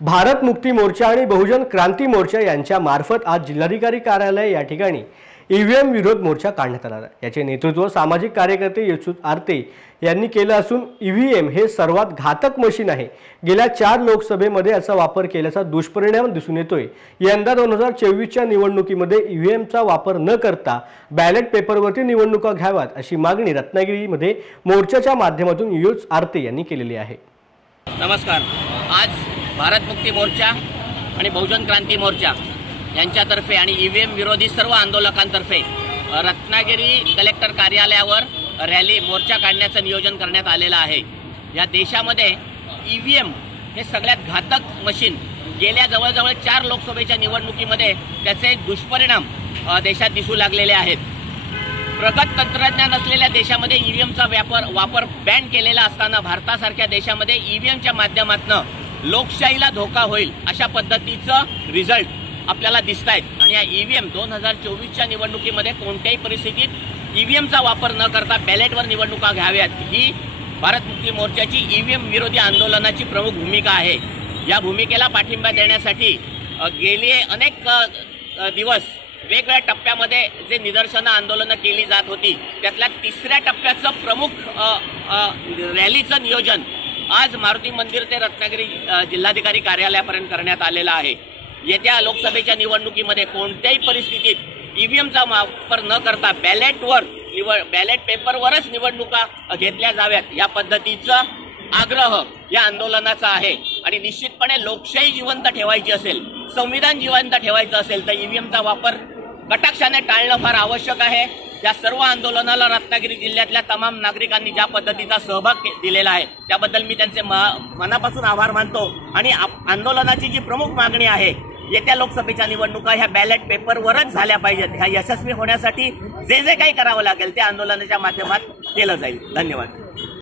भारत मुक्ती मोर्चा आणि बहुजन क्रांती मोर्चा यांच्या मार्फत आज जिल्हाधिकारी कार्यालय या ठिकाणी ईव्हीएम विरोध मोर्चा काढण्यात आला। याचे नेतृत्व सामाजिक कार्यकर्ते यशवंत आरते यांनी केले असून ईव्हीएम हे सर्वात घातक मशीन आहे। गेल्या 4 लोकसभेमध्ये याचा वापर केल्याचा दुष्परिणाम दिसून येतोय। यंदा 2024 च्या निवडणुकीमध्ये ईव्हीएमचा वापर न करता बॅलेट पेपरवरती निवडणुका घ्याव्यात अशी मागणी रत्नागिरीमध्ये मोर्चाच्या माध्यमातून यशवंत आरते यांनी केलेली आहे। नमस्कार। आज भारत मुक्ती मोर्चा आणि बहुजन क्रांती मोर्चा यांच्यातर्फे आणि ईव्हीएम विरोधी सर्व आंदोलकांतर्फे रत्नागिरी कलेक्टर कार्यालयावर रॅली मोर्चा काढण्याचं नियोजन करण्यात आलेलं आहे। या देशामध्ये ईव्हीएम हे सगळ्यात घातक मशीन गेल्या जवळजवळ 4 लोकसभेच्या निवडणुकीमध्ये त्याचे दुष्परिणाम देशात दिसू लागलेले आहेत। प्रगत तंत्रज्ञान असलेल्या देशामध्ये ईव्हीएमचा वापर बॅन केलेला असताना भारतासारख्या देशामध्ये ईव्हीएमच्या माध्यमातून लोकशाहीला धोका होईल अशा पद्धतीचं रिझल्ट आपल्याला दिसत आहेत। आणि या ईव्हीएम 2024च्या निवडणुकीमध्ये कोणत्याही परिस्थितीत ईव्हीएमचा वापर न करता बॅलेटवर निवडणुका घ्याव्यात ही भारत मुक्ती मोर्चाची ईव्हीएम विरोधी आंदोलनाची प्रमुख भूमिका आहे। या भूमिकेला पाठिंबा देण्यासाठी गेले अनेक दिवस वेगवेगळ्या टप्प्यामध्ये जे निदर्शनं आंदोलनं केली जात होती त्यातल्या 3ऱ्या टप्प्याचं प्रमुख रॅलीचं नियोजन आज मारुती मंदिर ते रत्नागिरी जिल्हाधिकारी कार्यालयापर्यंत करण्यात आलेलं आहे। येत्या लोकसभेच्या निवडणुकीमध्ये कोणत्याही परिस्थितीत ईव्हीएमचा वापर न करता बॅलेट पेपरवरच निवडणुका घेतल्या जाव्यात या पद्धतीचा आग्रह या आंदोलनाचा आहे। आणि निश्चितपणे लोकशाही जिवंत ठेवायची असेल, संविधान जिवंत ठेवायचं असेल तर ईव्हीएमचा वापर कटाक्षाने टाळणं फार आवश्यक आहे। या सर्व आंदोलनाला रत्नागिरी जिल्ह्यातल्या तमाम नागरिकांनी ज्या पद्धतीचा सहभाग दिलेला आहे त्याबद्दल मी त्यांचे मनापासून आभार मानतो। आणि आंदोलनाची जी प्रमुख मागणी आहे येत्या लोकसभेच्या निवडणुका ह्या बॅलेट पेपरवरच झाल्या पाहिजेत। ह्या यशस्वी होण्यासाठी जे काही करावं लागेल ते आंदोलनाच्या माध्यमात केलं जाईल। धन्यवाद।